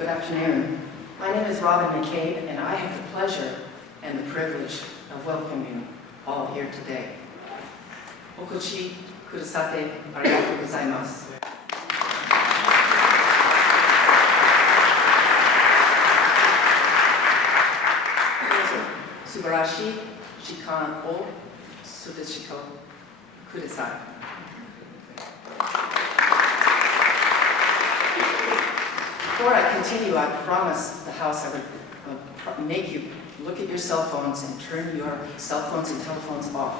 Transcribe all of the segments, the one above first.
Good afternoon. My name is Robin McCabe, and I have the pleasure and the privilege of welcoming you all here today. Okochi kurasate arigatou gozaimasu. 素晴らしい時間を過ごしてください。Before I continue, I promised the house I would make you look at your cell phones and turn your cell phones and telephones off.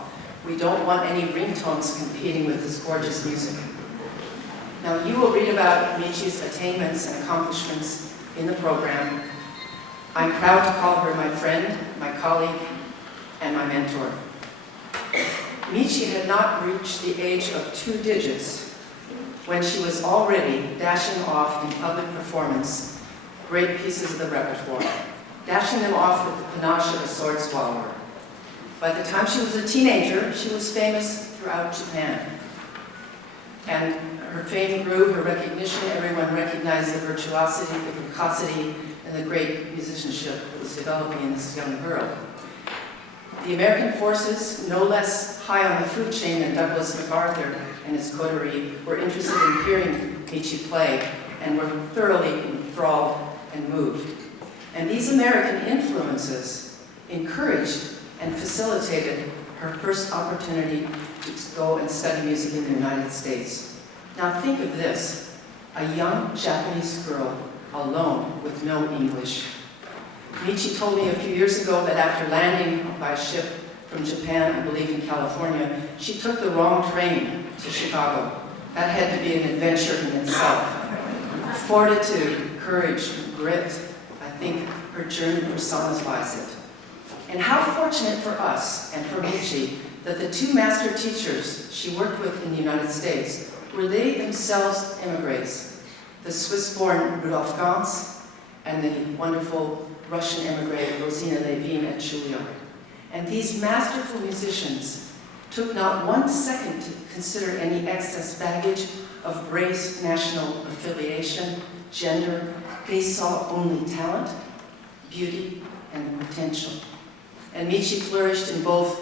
We don't want any ringtones competing with this gorgeous music. Now, you will read about Michi's attainments and accomplishments in the program. I'm proud to call her my friend, my colleague, and my mentor. Michi had not reached the age of 2 digits when she was already dashing off in public performance great pieces of the repertoire, dashing them off with the panache of a sword swallower. By the time she was a teenager, she was famous throughout Japan. And her fame grew, her recognition, everyone recognized the virtuosity, the precocity, and the great musicianship that was developing in this young girl. The American forces, no less high on the food chain than Douglas MacArthur and his coterie, were interested in hearing Michi play and were thoroughly enthralled and moved. And these American influences encouraged and facilitated her first opportunity to go and study music in the United States. Now think of this, a young Japanese girl alone with no English. Michi told me a few years ago that after landing by ship from Japan, I believe in California, she took the wrong train to Chicago. That had to be an adventure in itself. Fortitude, courage, grit, I think her journey personifies it. And how fortunate for us and for Michi that the 2 master teachers she worked with in the United States were they themselves immigrants, the Swiss-born Rudolf Ganz and the wonderful Russian immigrant Rosina Levin at Juilliard. And these masterful musicians took not 1 second to consider any excess baggage of race, national affiliation, gender. They saw only talent, beauty, and potential. And Michi flourished in both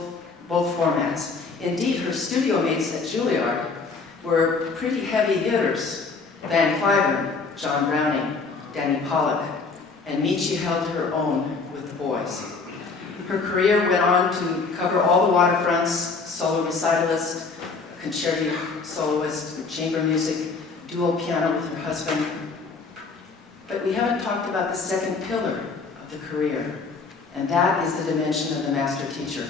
formats. Indeed, her studio mates at Juilliard were pretty heavy hitters. Van Cliburn, John Browning, Danny Pollock, and Michi held her own with the boys. Her career went on to cover all the waterfronts, solo recitalist, concerti soloist, chamber music, dual piano with her husband. But we haven't talked about the second pillar of the career, and that is the dimension of the master teacher.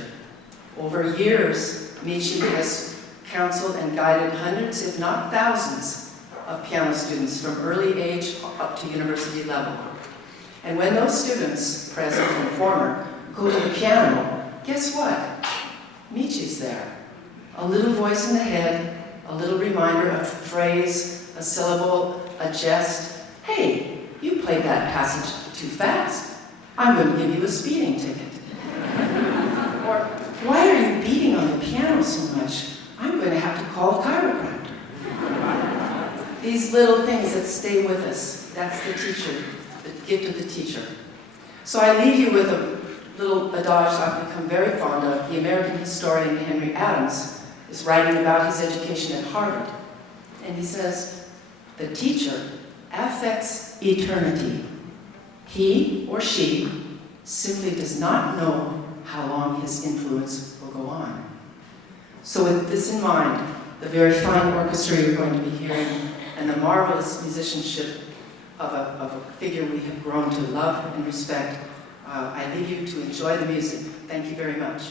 Over years, Michi has counseled and guided hundreds, if not thousands, of piano students from early age up to university level. And when those students, present and former, go to the piano, guess what? Michi's there. A little voice in the head, a little reminder of a phrase, a syllable, a jest. Hey, you played that passage too fast. I'm going to give you a speeding ticket. Or, why are you beating on the piano so much? I'm going to have to call a chiropractor. These little things that stay with us, that's the teacher, the gift of the teacher. So I leave you with a little adage I've become very fond of. The American historian Henry Adams is writing about his education at Harvard. And he says, the teacher affects eternity. He or she simply does not know how long his influence will go on. So with this in mind, the very fine orchestra you're going to be hearing and the marvelous musicianship of a figure we have grown to love and respect, I leave you to enjoy the music. Thank you very much.